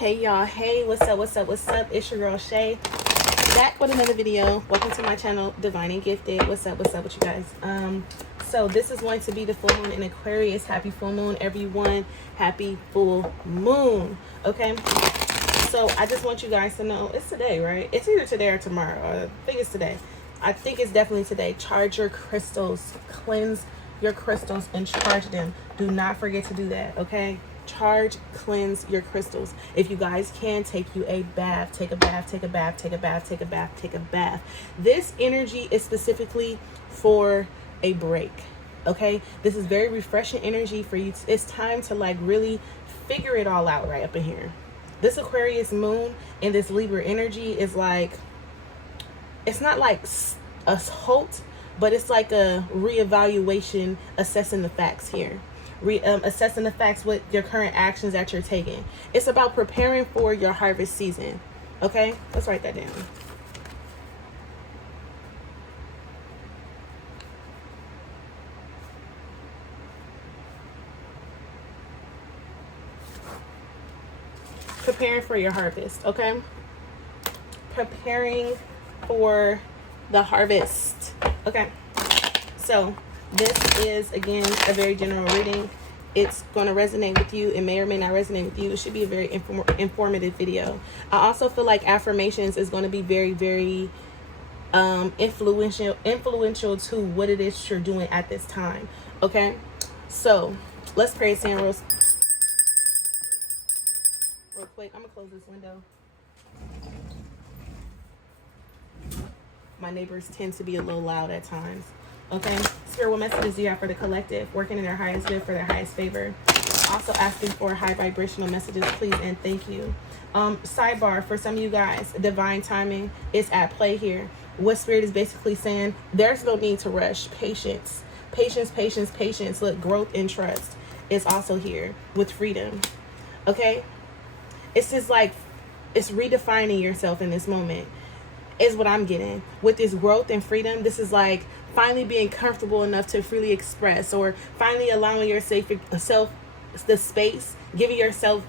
Hey y'all, hey, what's up? It's your girl Shay, back with another video. Welcome to my channel, Divine and Gifted. What's up with you guys? So this is going to be the full moon in Aquarius. Happy full moon, everyone. Happy full moon. Okay, so I just want you guys to know it's today, right? It's either today or tomorrow. I think it's today. I think it's definitely today. Charge your crystals, cleanse your crystals, and charge them. Do not forget to do that, okay? Charge, cleanse your crystals. If you guys can, take you a bath. Take a bath, take a bath, take a bath, take a bath, take a bath. This energy is specifically for a break, okay? This is very refreshing energy for you. It's time to like really figure it all out right up in here. This Aquarius moon and this Libra energy is like, it's not like a halt, but it's like a reevaluation, assessing the facts here. Assessing the facts with your current actions that you're taking. It's about preparing for your harvest season. Okay, let's write that down. Preparing for your harvest. Okay, preparing for the harvest. Okay, so this is, again, a very general reading. It's going to resonate with you. It may or may not resonate with you. It should be a very informative video. I also feel like affirmations is going to be very, very influential to what it is you're doing at this time. Okay, so let's pray Sand real quick. I'm going to close this window. My neighbors tend to be a little loud at times. Okay, Spirit, what messages do you have for the collective? Working in their highest good for their highest favor. Also asking for high vibrational messages, please and thank you. Sidebar, for some of you guys, divine timing is at play here. What Spirit is basically saying, there's no need to rush. Patience. Patience, patience, patience. Look, growth and trust is also here with freedom. Okay? It's just like, it's redefining yourself in this moment is what I'm getting. With this growth and freedom, this is like finally being comfortable enough to freely express, or finally allowing yourself the space, giving yourself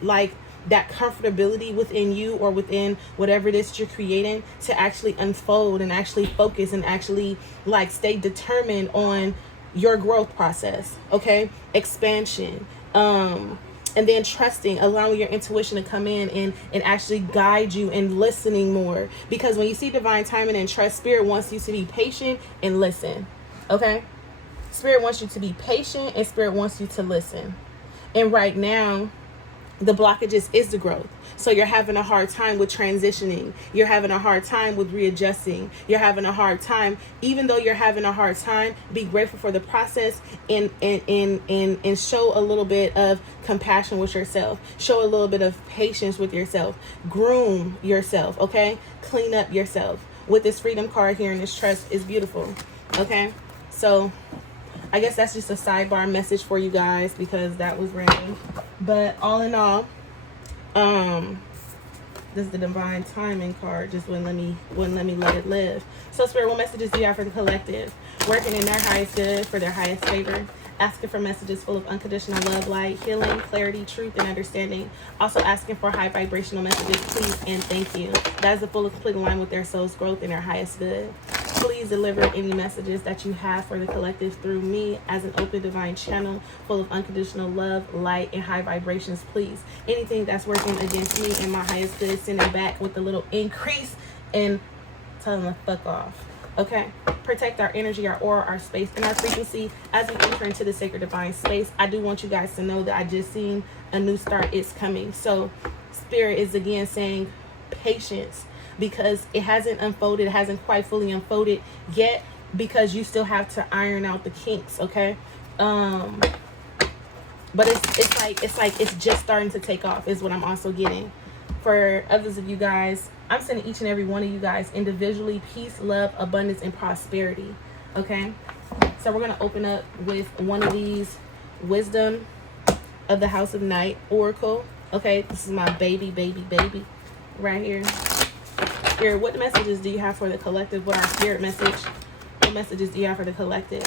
like that comfortability within you or within whatever it is you're creating to actually unfold and actually focus and actually like stay determined on your growth process. Okay, expansion, and then trusting, allowing your intuition to come in and actually guide you, and listening more. Because when you see divine timing and trust, Spirit wants you to be patient and listen. Okay? Spirit wants you to be patient, and Spirit wants you to listen. And right now, the blockages is the growth. So you're having a hard time with transitioning. You're having a hard time with readjusting. You're having a hard time. Even though you're having a hard time, be grateful for the process and show a little bit of compassion with yourself. Show a little bit of patience with yourself. Groom yourself, okay? Clean up yourself. With this freedom card here and this trust is beautiful, okay? So I guess that's just a sidebar message for you guys because that was random. But all in all, this is the divine timing card. Just wouldn't let me let it live. So Spirit, what messages do you have for the collective? Working in their highest good for their highest favor. Asking for messages full of unconditional love, light, healing, clarity, truth, and understanding. Also asking for high vibrational messages, please and thank you. That is the full and complete line with their soul's growth and their highest good. Please deliver any messages that you have for the collective through me as an open divine channel full of unconditional love, light, and high vibrations, please. Anything that's working against me and my highest good, send it back with a little increase and tell them to fuck off. Okay? Protect our energy, our aura, our space, and our frequency as we enter into the sacred divine space. I do want you guys to know that I just seen a new start is coming. So Spirit is again saying patience, because it hasn't unfolded, it hasn't quite fully unfolded yet, because you still have to iron out the kinks, okay? But it's just starting to take off is what I'm also getting. For others of you guys, I'm sending each and every one of you guys individually peace, love, abundance, and prosperity, okay? So we're going to open up with one of these Wisdom of the House of Night Oracle, okay? This is my baby right here. Spirit, what messages do you have for the collective? What our spirit message? What messages do you have for the collective?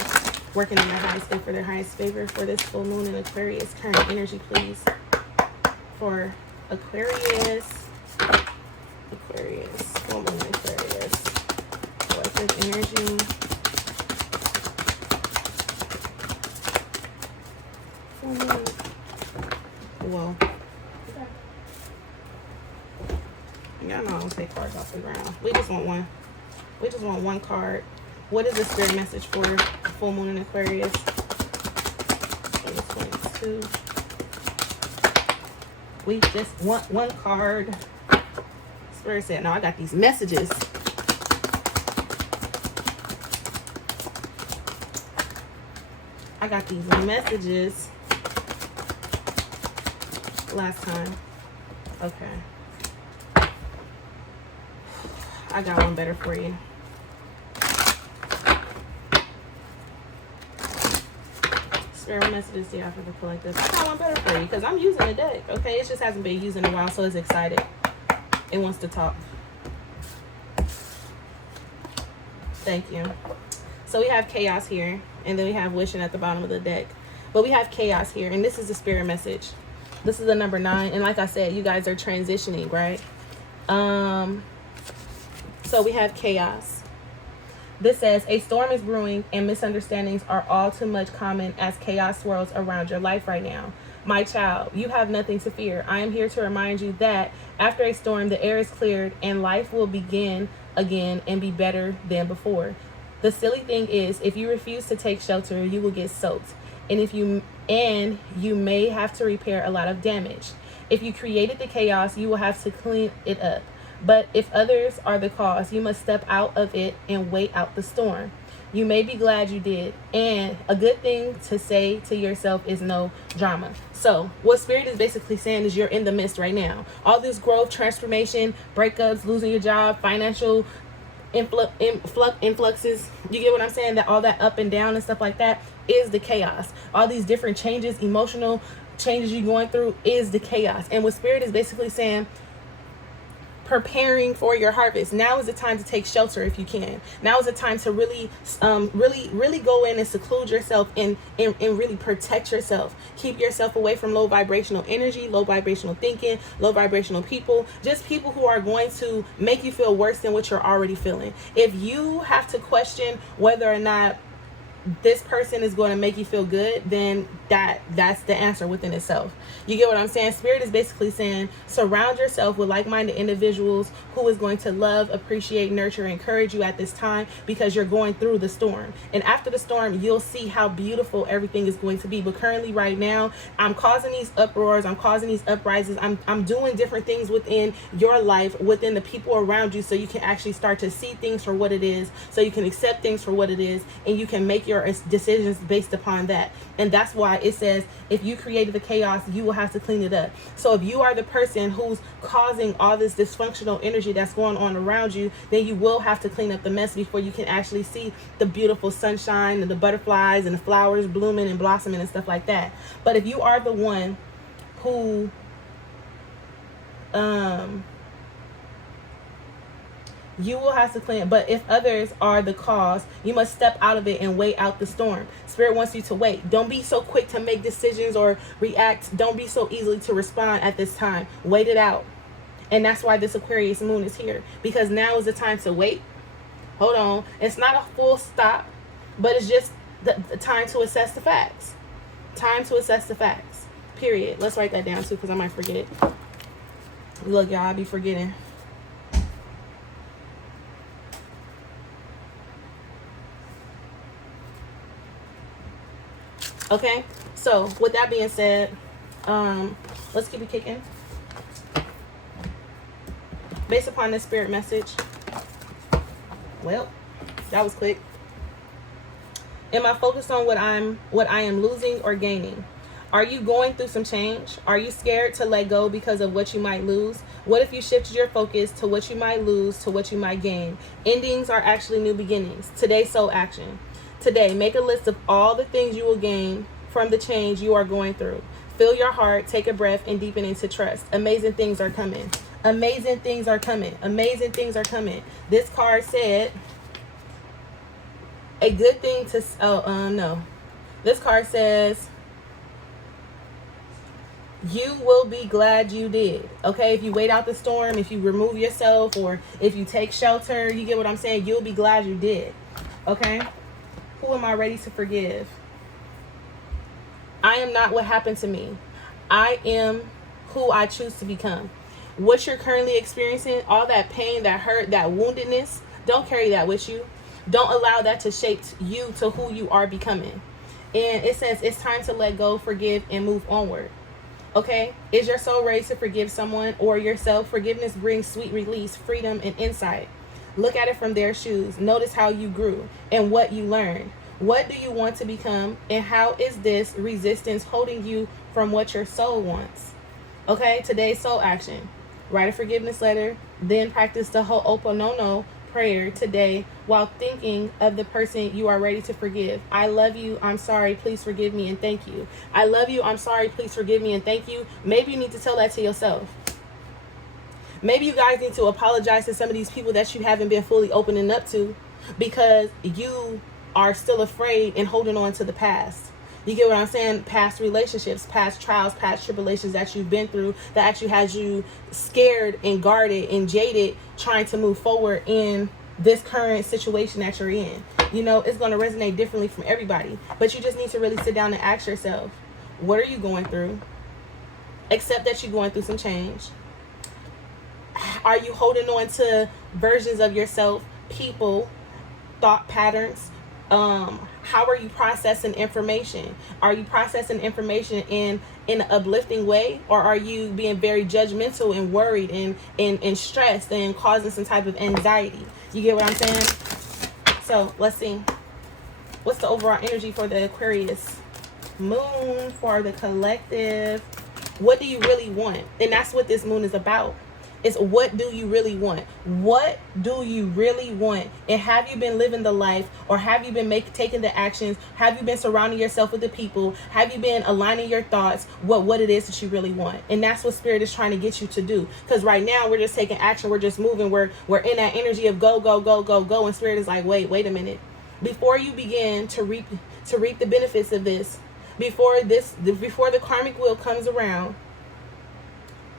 Working in their highest good for their highest favor for this full moon in Aquarius. Current energy, please. For Aquarius, woman Aquarius, collective energy. Whoa. Y'all know I don't take cards off the ground. We just want one. We just want one card. What is the spirit message for full moon in Aquarius? 2022. We just want one card. Spirit said, no, I got these messages. I got these messages last time. Okay. I got one better for you. Spirit messages to y'all for the collective. I got one better for you because I'm using the deck. Okay, it just hasn't been used in a while, so it's excited. It wants to talk. Thank you. So we have chaos here, and then we have wishing at the bottom of the deck. But we have chaos here, and this is the spirit message. This is the number 9, and like I said, you guys are transitioning, right? So we have chaos. This says, a storm is brewing and misunderstandings are all too much common as chaos swirls around your life right now. My child, you have nothing to fear. I am here to remind you that after a storm, the air is cleared and life will begin again and be better than before. The silly thing is, if you refuse to take shelter, you will get soaked. And you may have to repair a lot of damage. If you created the chaos, you will have to clean it up. But if others are the cause, you must step out of it and wait out the storm. You may be glad you did. And a good thing to say to yourself is no drama. So what Spirit is basically saying is you're in the midst right now. All this growth, transformation, breakups, losing your job, financial influxes. You get what I'm saying? That all that up and down and stuff like that is the chaos. All these different changes, emotional changes you're going through is the chaos. And what Spirit is basically saying, preparing for your harvest. Now is the time to take shelter if you can. Now is the time to really go in and seclude yourself and really protect yourself. Keep yourself away from low vibrational energy, low vibrational thinking, low vibrational people, just people who are going to make you feel worse than what you're already feeling. If you have to question whether or not this person is going to make you feel good, then that's the answer within itself. You get what I'm saying? Spirit is basically saying surround yourself with like-minded individuals who is going to love, appreciate, nurture, encourage you at this time, because you're going through the storm. And after the storm, you'll see how beautiful everything is going to be. But currently right now, I'm causing these uproars, I'm causing these uprisings, I'm doing different things within your life, within the people around you, so you can actually start to see things for what it is, so you can accept things for what it is, and you can make your decisions based upon that. And that's why it says if you created the chaos, you will have to clean it up. So if you are the person who's causing all this dysfunctional energy that's going on around you, then you will have to clean up the mess before you can actually see the beautiful sunshine and the butterflies and the flowers blooming and blossoming and stuff like that. But if you are the one who you will have to clean it. But if others are the cause, you must step out of it and wait out the storm. Spirit wants you to wait. Don't be so quick to make decisions or react. Don't be so easily to respond at this time. Wait it out. And that's why this Aquarius moon is here, because now is the time to wait. Hold on. It's not a full stop, but it's just the time to assess the facts. Time to assess the facts. Period. Let's write that down too, because I might forget. Look, y'all, I be forgetting. Okay, so with that being said, let's keep it kicking. Based upon this spirit message, well, that was quick. Am I focused on what I am losing or gaining? Are you going through some change? Are you scared to let go because of what you might lose? What if you shifted your focus to what you might lose, to what you might gain? Endings are actually new beginnings. Today's soul action. Today, make a list of all the things you will gain from the change you are going through. Fill your heart, take a breath, and deepen into trust. Amazing things are coming. Amazing things are coming. Amazing things are coming. This card said, a good thing to, no. This card says, You will be glad you did. Okay, if you wait out the storm, if you remove yourself, or if you take shelter, you get what I'm saying? You'll be glad you did. Okay, who am I ready to forgive? I am not what happened to me. I am who I choose to become. What you're currently experiencing, all that pain, that hurt, that woundedness, don't carry that with you. Don't allow that to shape you to who you are becoming. And it says it's time to let go, forgive, and move onward. Okay? Is your soul ready to forgive someone or yourself? Forgiveness brings sweet release, freedom, and insight. Look at it from their shoes. Notice how you grew and what you learned. What do you want to become? And how is this resistance holding you from what your soul wants? Okay? Today's soul action. Write a forgiveness letter. Then practice the Ho'oponopono prayer today while thinking of the person you are ready to forgive. I love you. I'm sorry. Please forgive me and thank you. I love you. I'm sorry. Please forgive me and thank you. Maybe you need to tell that to yourself. Maybe you guys need to apologize to some of these people that you haven't been fully opening up to because you are still afraid and holding on to the past. You get what I'm saying? Past relationships, past trials, past tribulations that you've been through that actually has you scared and guarded and jaded trying to move forward in this current situation that you're in. You know, it's going to resonate differently from everybody. But you just need to really sit down and ask yourself, what are you going through? Accept that you're going through some change. Are you holding on to versions of yourself, people, thought patterns? How are you processing information? Are you processing information in an uplifting way, or are you being very judgmental and worried and stressed and causing some type of anxiety? You get what I'm saying? So let's see. What's the overall energy for the Aquarius moon, for the collective? What do you really want? And that's what this moon is about. It's what do you really want? What do you really want? And have you been living the life, or have you been taking the actions? Have you been surrounding yourself with the people? Have you been aligning your thoughts what it is that you really want? And that's what Spirit is trying to get you to do. Because right now we're just taking action. We're just moving. We're in that energy of go, go, go, go, go. And Spirit is like, wait a minute. Before you begin to reap the benefits of this, before the karmic wheel comes around,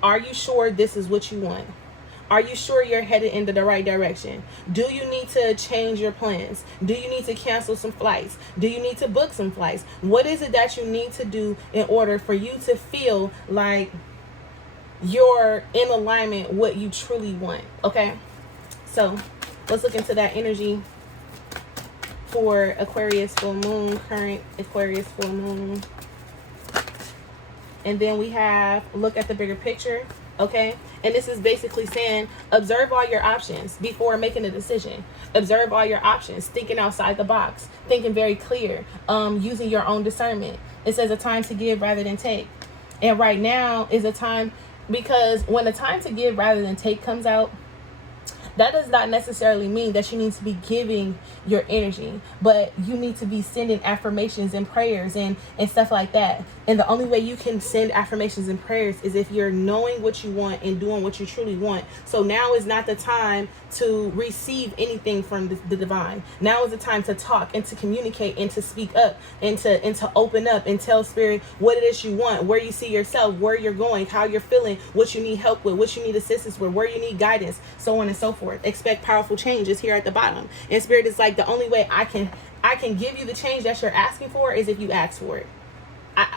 are you sure this is what you want? Are you sure you're headed in the right direction? Do you need to change your plans? Do you need to cancel some flights? Do you need to book some flights? What is it that you need to do in order for you to feel like you're in alignment with what you truly want? Okay, so let's look into that energy for Aquarius full moon, current Aquarius full moon. And then we have look at the bigger picture, okay? And this is basically saying observe all your options before making a decision. Observe all your options, thinking outside the box, thinking very clear, using your own discernment. It says a time to give rather than take. And right now is a time, because when the time to give rather than take comes out, that does not necessarily mean that you need to be giving your energy, but you need to be sending affirmations and prayers and stuff like that. And the only way you can send affirmations and prayers is if you're knowing what you want and doing what you truly want. So now is not the time to receive anything from the divine. Now is the time to talk and to communicate and to speak up and to open up and tell Spirit what it is you want, where you see yourself, where you're going, how you're feeling, what you need help with, what you need assistance with, where you need guidance, so on and so forth. Expect powerful changes here at the bottom. And Spirit is like, the only way I can give you the change that you're asking for is if you ask for it.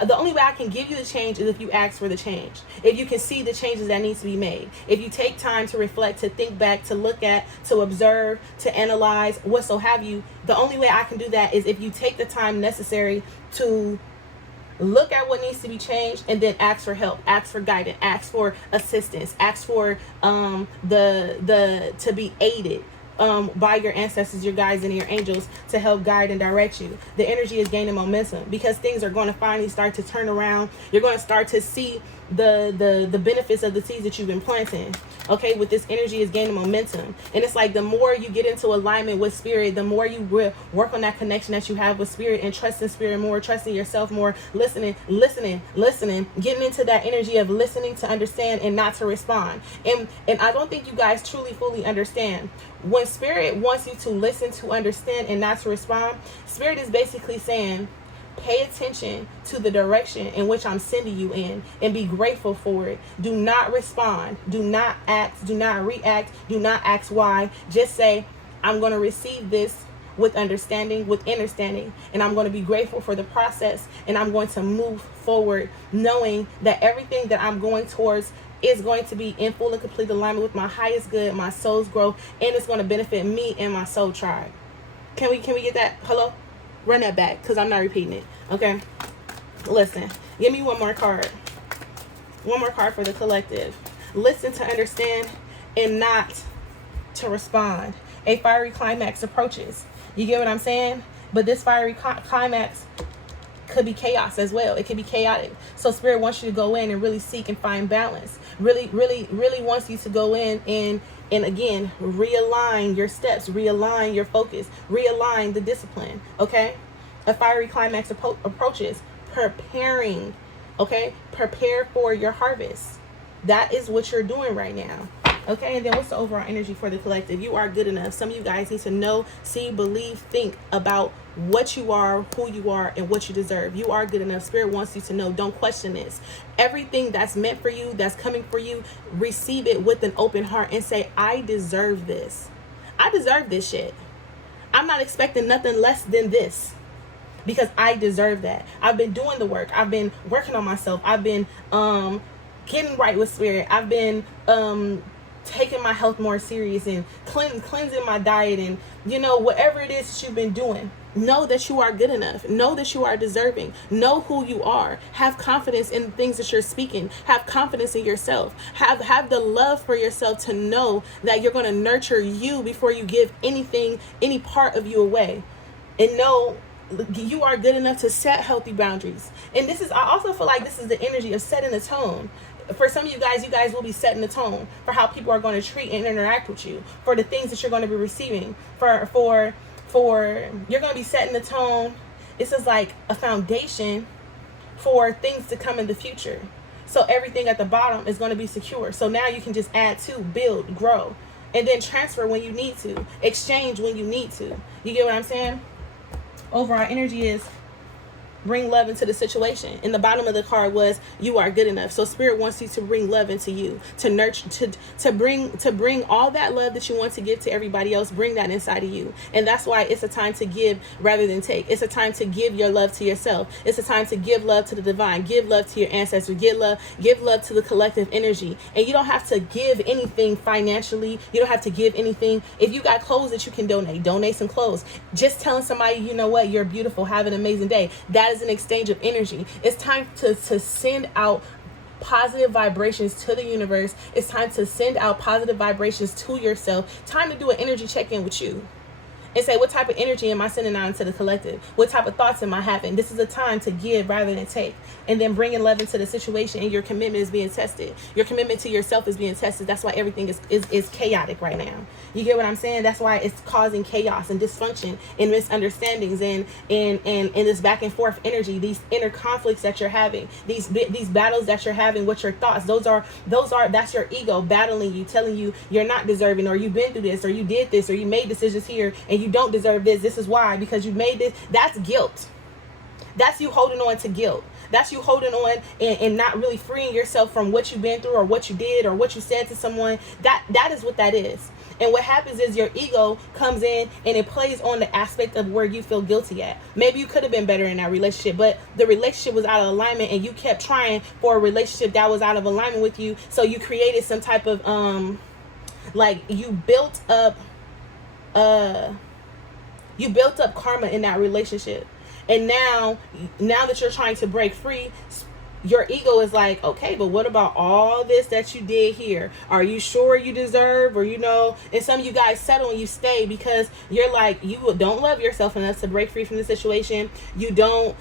The only way I can give you the change is if you ask for the change. If you can see the changes that need to be made. If you take time to reflect, to think back, to look at, to observe, to analyze, what so have you. The only way I can do that is if you take the time necessary to look at what needs to be changed and then ask for help, ask for guidance, ask for assistance, ask for to be aided by your ancestors, your guides, and your angels to help guide and direct you. The energy is gaining momentum because things are going to finally start to turn around. You're going to start to see the benefits of the seeds that you've been planting. Okay, with this energy is gaining momentum. And it's like the more you get into alignment with Spirit, the more you work on that connection that you have with Spirit and trusting Spirit more, trusting yourself more, listening, getting into that energy of listening to understand and not to respond. And I don't think you guys truly fully understand. When Spirit wants you to listen, to understand, and not to respond, Spirit is basically saying, Pay attention to the direction in which I'm sending you in and be grateful for it. Do not respond. Do not act. Do not react. Do not ask why. Just say, I'm going to receive this with understanding, with understanding, and I'm going to be grateful for the process, and I'm going to move forward knowing that everything that I'm going towards is going to be in full and complete alignment with my highest good, my soul's growth, and it's going to benefit me and my soul tribe. Can we get that? Hello? Run that back, because I'm not repeating it. Okay? Listen. Give me one more card. One more card for the collective. Listen to understand and not to respond. A fiery climax approaches. You get what I'm saying? But this fiery climax could be chaos as well. It could be chaotic. So Spirit wants you to go in and really seek and find balance. Really wants you to go in and again, realign your steps, realign your focus, realign the discipline, okay? A fiery climax approaches, preparing, okay? Prepare for your harvest. That is what you're doing right now. Okay, and then what's the overall energy for the collective? You are good enough. Some of you guys need to know, see, believe, think about what you are, who you are, and what you deserve. You are good enough. Spirit wants you to know. Don't question this. Everything that's meant for you, that's coming for you, receive it with an open heart and say, I deserve this. I deserve this shit. I'm not expecting nothing less than this, because I deserve that. I've been doing the work. I've been working on myself. I've been getting right with Spirit. I've been taking my health more serious and cleansing my diet, and whatever it is that you've been doing. Know that you are good enough. Know that you are deserving. Know who you are. Have confidence in the things that you're speaking. Have confidence in yourself. Have the love for yourself to know that you're going to nurture you before you give anything, any part of you away. And know you are good enough to set healthy boundaries. And I also feel like this is the energy of setting the tone. For some of you guys will be setting the tone for how people are going to treat and interact with you, for the things that you're going to be receiving, for you're going to be setting the tone. This is like a foundation for things to come in the future. So everything at the bottom is going to be secure. So now you can just add to, build, grow, and then transfer when you need to, exchange when you need to. You get what I'm saying? Overall energy is bring love into the situation. And the bottom of the card was you are good enough. So Spirit wants you to bring love into you, to nurture, to bring all that love that you want to give to everybody else, bring that inside of you. And that's why it's a time to give rather than take. It's a time to give your love to yourself. It's a time to give love to the divine, give love to your ancestors, give love to the collective energy. And you don't have to give anything financially. You don't have to give anything. If you got clothes that you can donate some clothes. Just telling somebody, you know what, you're beautiful, have an amazing day. That is an exchange of energy. It's time to send out positive vibrations to the universe. It's time to send out positive vibrations to yourself. Time to do an energy check-in with you and say, what type of energy am I sending out into the collective? What type of thoughts am I having? This is a time to give rather than take. And then bringing love into the situation, and your commitment is being tested. Your commitment to yourself is being tested. That's why everything is chaotic right now. You get what I'm saying? That's why it's causing chaos and dysfunction and misunderstandings and this back and forth energy, these inner conflicts that you're having, these battles that you're having with your thoughts. That's your ego battling you, telling you you're not deserving, or you've been through this, or you did this, or you made decisions here and you don't deserve this. This is why, because you made this. That's guilt. That's you holding on to guilt. That's you holding on and not really freeing yourself from what you've been through, or what you did, or what you said to someone. That is what that is. And what happens is your ego comes in and it plays on the aspect of where you feel guilty at. Maybe you could have been better in that relationship, but the relationship was out of alignment, and you kept trying for a relationship that was out of alignment with you. So you created some type of you built up karma in that relationship. And now that you're trying to break free, your ego is like, okay, but what about all this that you did here? Are you sure you deserve? Or, and some of you guys settle and you stay because you're like, you don't love yourself enough to break free from the situation. You don't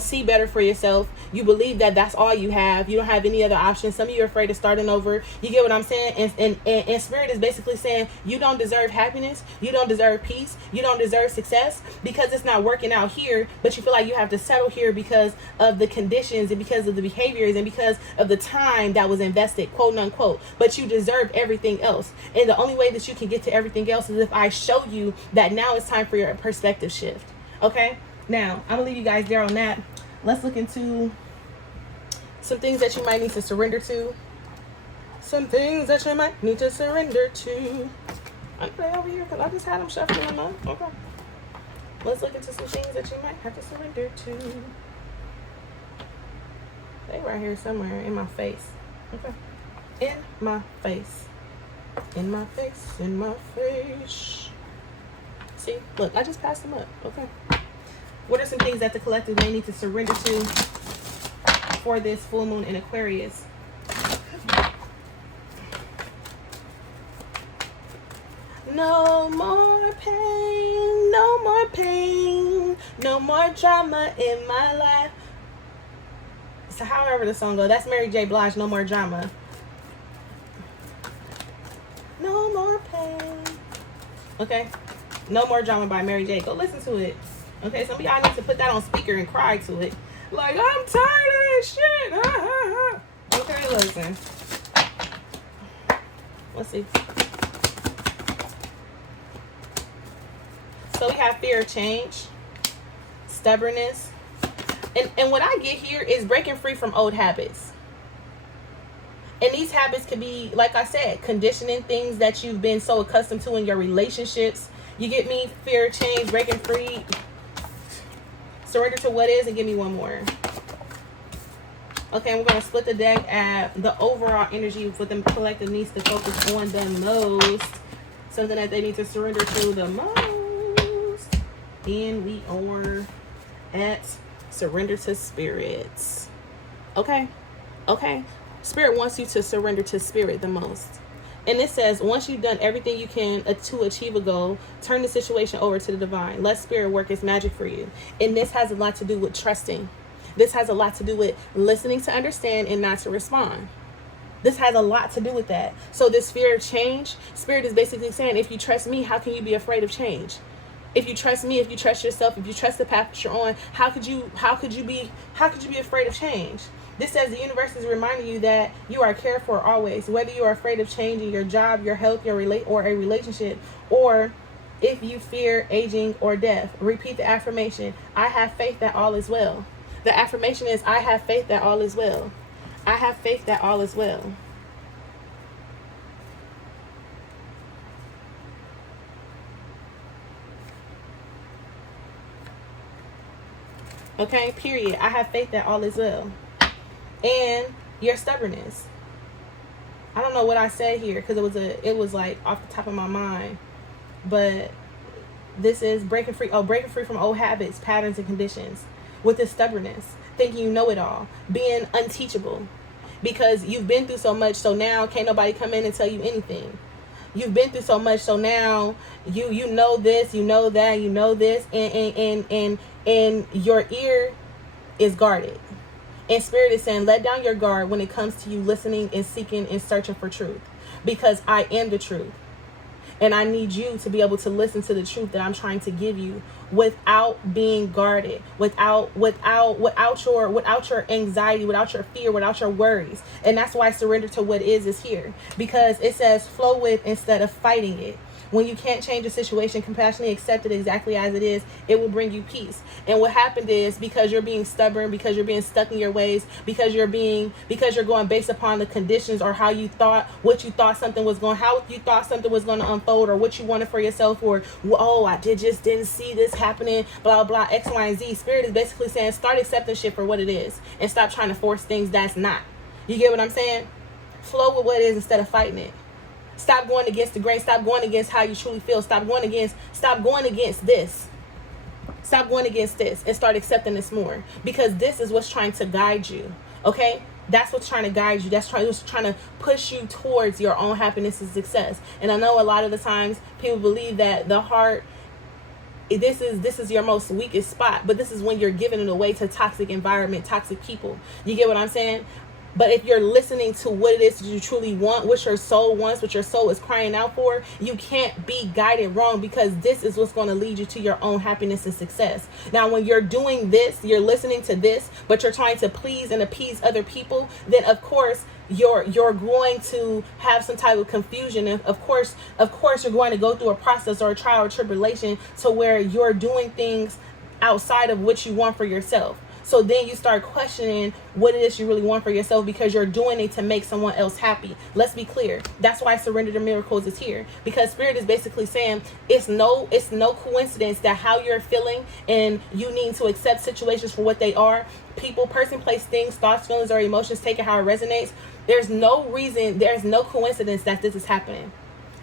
see better for yourself. You believe that that's all you have. You don't have any other options. Some of you are afraid of starting over. You get what I'm saying? And Spirit is basically saying you don't deserve happiness. You don't deserve peace. You don't deserve success because it's not working out here, but you feel like you have to settle here because of the conditions and because of the behaviors and because of the time that was invested, quote unquote. But you deserve everything else. And the only way that you can get to everything else is if I show you that now it's time for your perspective shift. Okay? Now, I'm going to leave you guys there on that. Let's look into some things that you might need to surrender to. Some things that you might need to surrender to. I'm going to over here because I just had them shuffling them up. Okay. Let's look into some things that you might have to surrender to. They right here somewhere in my face. Okay. In my face. In my face. In my face. See? Look, I just passed them up. Okay. What are some things that the collective may need to surrender to for this full moon in Aquarius? No more pain, no more pain, no more drama in my life. So however the song goes, that's Mary J. Blige, No More Drama. No more pain. Okay. No More Drama by Mary J. Go listen to it. Okay, some of y'all need to put that on speaker and cry to it. Like, I'm tired of this shit. Okay, listen. Let's see. So we have fear of change, stubbornness. And what I get here is breaking free from old habits. And these habits could be, like I said, conditioning, things that you've been so accustomed to in your relationships. You get me? Fear of change, breaking free, surrender to what is, and give me one more. Okay, we're going to split the deck at the overall energy for the collective needs to focus on the most. Something that they need to surrender to the most. And we are at surrender to spirits. Okay. Spirit wants you to surrender to spirit the most. And it says, once you've done everything you can to achieve a goal, turn the situation over to the divine. Let spirit work its magic for you. And this has a lot to do with trusting. This has a lot to do with listening to understand and not to respond. This has a lot to do with that. So this fear of change, spirit is basically saying, if you trust me, how can you be afraid of change? If you trust me, if you trust yourself, if you trust the path that you're on, how could you be afraid of change? This says the universe is reminding you that you are cared for always, whether you are afraid of changing your job, your health, or a relationship, or if you fear aging or death. Repeat the affirmation. I have faith that all is well. The affirmation is, I have faith that all is well. I have faith that all is well. Okay, period. I have faith that all is well. And your stubbornness. I don't know what I said here because it was like off the top of my mind. But this is breaking free from old habits, patterns, and conditions. With this stubbornness, thinking you know it all, being unteachable. Because you've been through so much, so now can't nobody come in and tell you anything. You've been through so much, so now you know this, you know that, you know this, and your ear is guarded. And spirit is saying, let down your guard when it comes to you listening and seeking and searching for truth. Because I am the truth. And I need you to be able to listen to the truth that I'm trying to give you without being guarded, without your anxiety, without your fear, without your worries. And that's why surrender to what is here. Because it says flow with instead of fighting it. When you can't change a situation, compassionately accept it exactly as it is, it will bring you peace. And what happened is, because you're being stubborn, because you're being stuck in your ways, because you're going based upon the conditions or how you thought something was going to unfold, or what you wanted for yourself, or I didn't see this happening, blah blah, X, Y, and Z. Spirit is basically saying, start accepting shit for what it is and stop trying to force things that's not. You get what I'm saying? Flow with what it is instead of fighting it. Stop going against the grain. Stop going against how you truly feel. Stop going against this. Stop going against this and start accepting this more. Because this is what's trying to guide you. Okay? That's what's trying to guide you. That's what's trying to push you towards your own happiness and success. And I know a lot of the times people believe that the heart, this is your most weakest spot. But this is when you're giving it away to toxic environment, toxic people. You get what I'm saying? But if you're listening to what it is that you truly want, what your soul wants, what your soul is crying out for, you can't be guided wrong, because this is what's going to lead you to your own happiness and success. Now, when you're doing this, you're listening to this, but you're trying to please and appease other people, then of course you're going to have some type of confusion. And of course you're going to go through a process or a trial or tribulation to where you're doing things outside of what you want for yourself. So then you start questioning what it is you really want for yourself, because you're doing it to make someone else happy. Let's be clear. That's why Surrender to Miracles is here, because Spirit is basically saying it's no coincidence that how you're feeling and you need to accept situations for what they are. People, person, place, things, thoughts, feelings, or emotions, take it how it resonates. There's no reason, there's no coincidence that this is happening.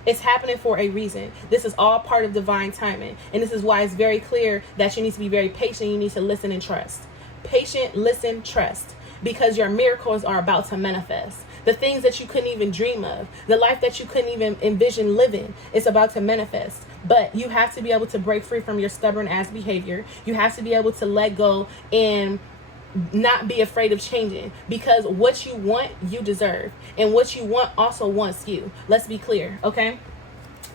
It's happening for a reason. This is all part of divine timing. And this is why it's very clear that you need to be very patient. You need to listen and trust. Patient, listen, trust, because your miracles are about to manifest. The things that you couldn't even dream of, the life that you couldn't even envision living, it's about to manifest. But you have to be able to break free from your stubborn ass behavior. You have to be able to let go and not be afraid of changing, because what you want, you deserve, and what you want also wants you. Let's be clear, okay?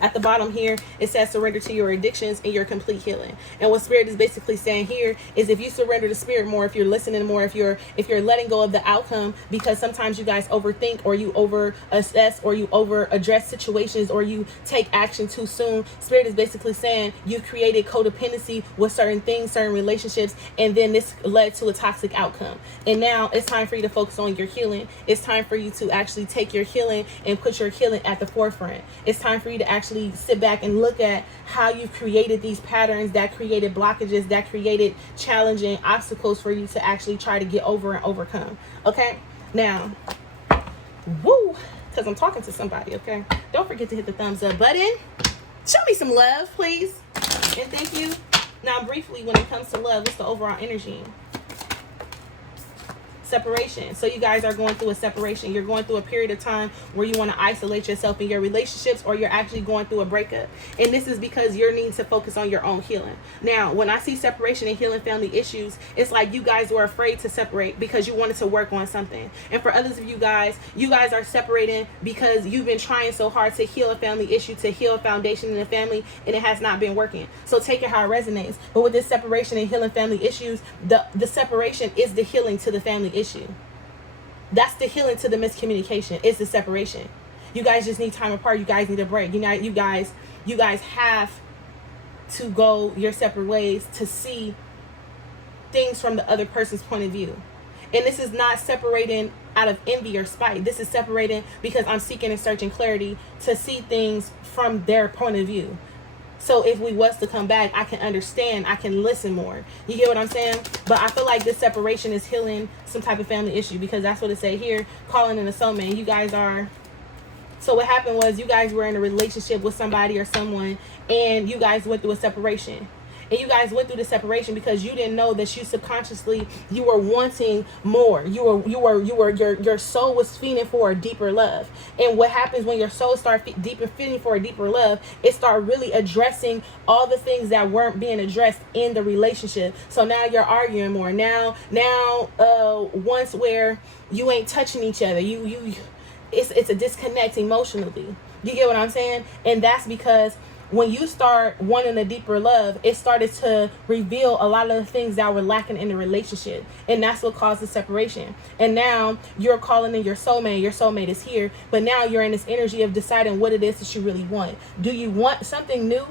At the bottom here, it says surrender to your addictions and your complete healing. And what Spirit is basically saying here is, if you surrender to Spirit more, if you're listening more, if you're letting go of the outcome, because sometimes you guys overthink, or you over assess, or you over address situations, or you take action too soon. Spirit is basically saying you created codependency with certain things, certain relationships, and then this led to a toxic outcome. And now it's time for you to focus on your healing. It's time for you to actually take your healing and put your healing at the forefront. It's time for you to actually sit back and look at how you've created these patterns that created blockages, that created challenging obstacles for you to actually try to get over and overcome. Okay, now, woo, because I'm talking to somebody. Okay, don't forget to hit the thumbs up button. Show me some love, please, and thank you. Now, briefly, when it comes to love, what's the overall energy? Separation. So you guys are going through a separation. You're going through a period of time where you want to isolate yourself in your relationships, or you're actually going through a breakup. And this is because you're needing to focus on your own healing. Now, when I see separation and healing family issues, it's like you guys were afraid to separate because you wanted to work on something. And for others of you guys are separating because you've been trying so hard to heal a family issue, to heal a foundation in the family, and it has not been working. So take it how it resonates. But with this separation and healing family issues, the separation is the healing to the family issue. That's the healing to the miscommunication. It's the separation. You guys just need time apart. You guys need a break. You guys have to go your separate ways to see things from the other person's point of view. And this is not separating out of envy or spite. This is separating because I'm seeking and searching clarity to see things from their point of view. So if we was to come back, I can understand, I can listen more. You get what I'm saying? But I feel like this separation is healing some type of family issue, because that's what it say here, calling in a soulmate. You guys are, so what happened was you guys were in a relationship with somebody or someone, and you guys went through a separation. And you guys went through the separation because you didn't know that you subconsciously, you were wanting more. Your soul was feeding for a deeper love. And what happens when your soul starts feeding for a deeper love, it start really addressing all the things that weren't being addressed in the relationship. So now you're arguing more. Now, once where you ain't touching each other, it's a disconnect emotionally. You get what I'm saying? And that's because when you start wanting a deeper love, it started to reveal a lot of the things that were lacking in the relationship. And that's what caused the separation. And now you're calling in your soulmate. Your soulmate is here. But now you're in this energy of deciding what it is that you really want. Do you want something new?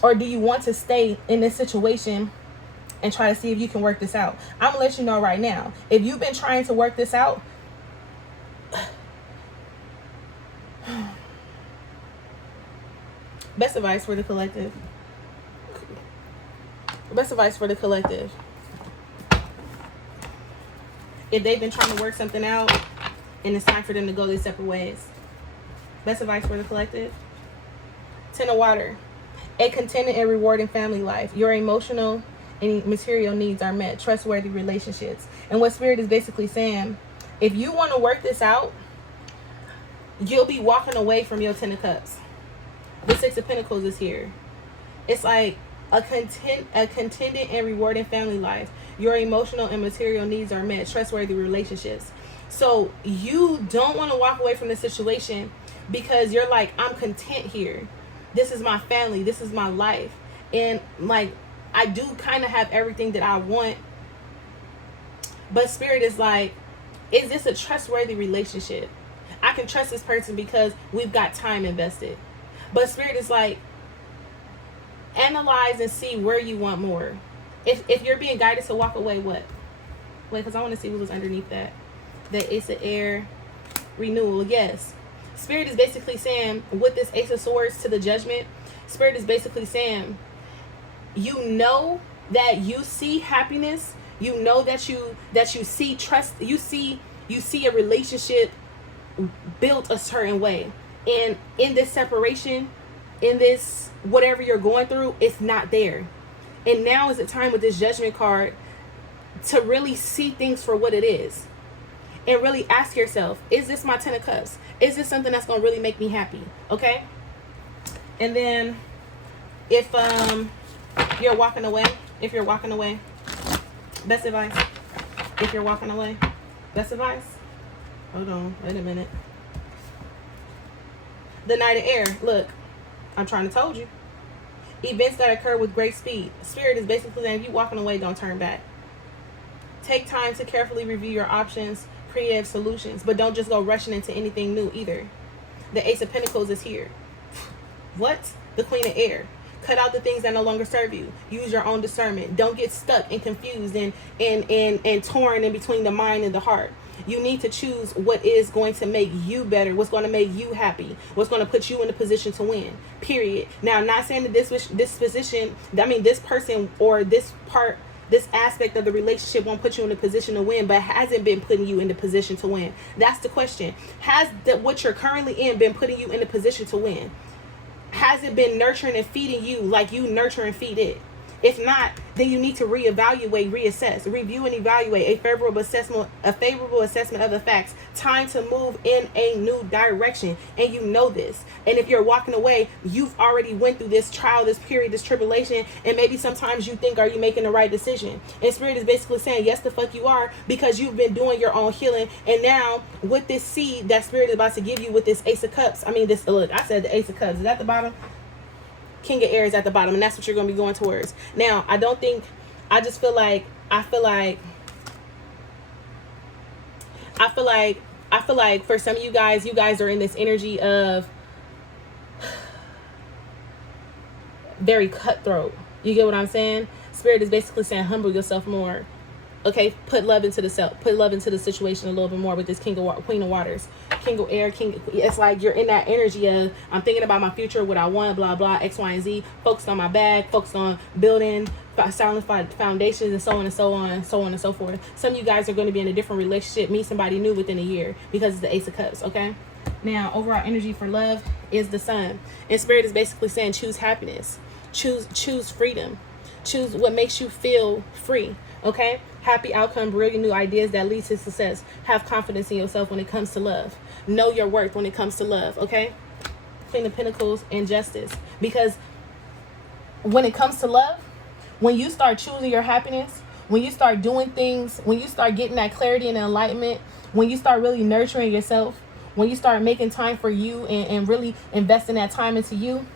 Or do you want to stay in this situation and try to see if you can work this out? I'm going to let you know right now. If you've been trying to work this out, best advice for the collective. Best advice for the collective. If they've been trying to work something out and it's time for them to go their separate ways. Best advice for the collective. 10 of water. A contented and rewarding family life. Your emotional and material needs are met. Trustworthy relationships. And what Spirit is basically saying, if you want to work this out, you'll be walking away from your 10 of cups. The 6 of Pentacles is here. It's like a contented and rewarding family life. Your emotional and material needs are met. Trustworthy relationships. So you don't want to walk away from the situation because you're like, I'm content here. This is my family. This is my life. And like, I do kind of have everything that I want. But Spirit is like, is this a trustworthy relationship? I can trust this person because we've got time invested. But Spirit is like, analyze and see where you want more. If you're being guided to walk away, what? Wait, because I want to see what was underneath that. The Ace of Air, renewal. Yes. Spirit is basically saying, with this Ace of Swords to the Judgment, Spirit is basically saying, you know that you see happiness. You know that you see trust. You see a relationship built a certain way. And in this separation, in this whatever you're going through, it's not there. And now is the time with this Judgment card to really see things for what it is. And really ask yourself, is this my 10 of Cups? Is this something that's going to really make me happy? Okay? And then if you're walking away, best advice. If you're walking away, best advice. Hold on, wait a minute. The Knight of Air. Look, I'm trying to told you. Events that occur with great speed. Spirit is basically saying, if you're walking away, don't turn back. Take time to carefully review your options, creative solutions, but don't just go rushing into anything new either. The Ace of Pentacles is here. What? The Queen of Air. Cut out the things that no longer serve you. Use your own discernment. Don't get stuck and confused and torn in between the mind and the heart. You need to choose what is going to make you better, what's going to make you happy, what's going to put you in a position to win, period. Now, I'm not saying that this person or this aspect of the relationship won't put you in a position to win, but hasn't been putting you in the position to win. That's the question. Has what you're currently in been putting you in a position to win? Has it been nurturing and feeding you like you nurture and feed it? If not, then you need to reevaluate, reassess, review, and evaluate a favorable assessment of the facts. Time to move in a new direction, and you know this. And if you're walking away, you've already went through this trial, this period, this tribulation, and maybe sometimes you think, are you making the right decision? And Spirit is basically saying, yes, the fuck you are, because you've been doing your own healing. And now with this seed that Spirit is about to give you with this Ace of Cups, look, I said the Ace of Cups. Is that the bottom? King of Air is at the bottom, and that's what you're going to be going towards. Now, I feel like for some of you guys are in this energy of very cutthroat. You get what I'm saying? Spirit is basically saying, humble yourself more. Okay, put love into the situation a little bit more with this Queen of Waters, King of Air, it's like you're in that energy of, I'm thinking about my future, what I want, blah, blah, X, Y, and Z, focused on my bag, focused on building solid foundations, and so on and so on, so on and so forth. Some of you guys are going to be in a different relationship, meet somebody new within a year, because it's the Ace of Cups, okay? Now, overall energy for love is the Sun. And Spirit is basically saying, choose happiness, choose freedom, choose what makes you feel free, okay? Happy outcome, brilliant new ideas that lead to success. Have confidence in yourself when it comes to love. Know your worth when it comes to love, okay? Queen of Pentacles and Justice. Because when it comes to love, when you start choosing your happiness, when you start doing things, when you start getting that clarity and enlightenment, when you start really nurturing yourself, when you start making time for you and really investing that time into you,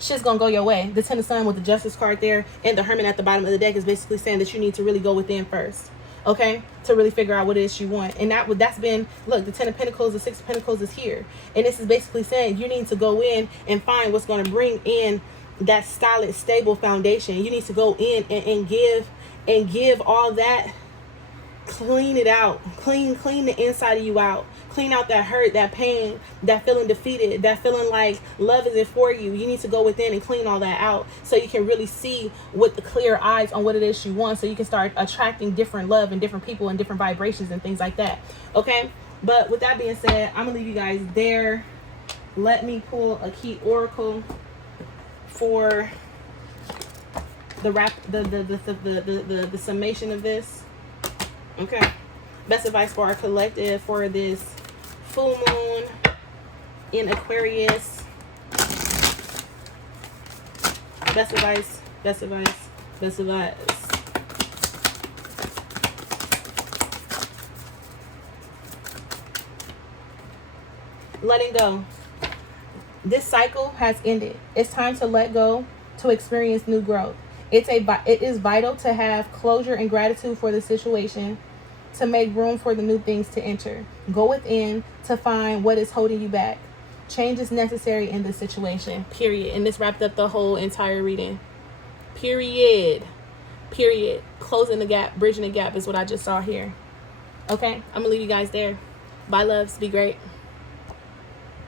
shit's gonna go your way. The Ten of Sun with the Justice card there and the Hermit at the bottom of the deck is basically saying that you need to really go within first, okay, to really figure out what it is you want. And that's been, look, the Ten of Pentacles, the Six of Pentacles is here, and this is basically saying you need to go in and find what's going to bring in that solid, stable foundation. You need to go in and give all that, clean it out, clean the inside of you out. Clean out that hurt, that pain, that feeling defeated, that feeling like love isn't for you. You need to go within and clean all that out so you can really see with the clear eyes on what it is you want, so you can start attracting different love and different people and different vibrations and things like that. Okay? But with that being said, I'm going to leave you guys there. Let me pull a key oracle for the summation of this. Okay. Best advice for our collective for this full moon in Aquarius. Best advice. Letting go. This cycle has ended. It's time to let go to experience new growth. It is vital to have closure and gratitude for the situation, to make room for the new things to enter. Go within to find what is holding you back. Change is necessary in this situation, period. And this wrapped up the whole entire reading, period. period. Closing the gap, bridging the gap is what I just saw here. Okay, I'm gonna leave you guys there. Bye, loves. Be great.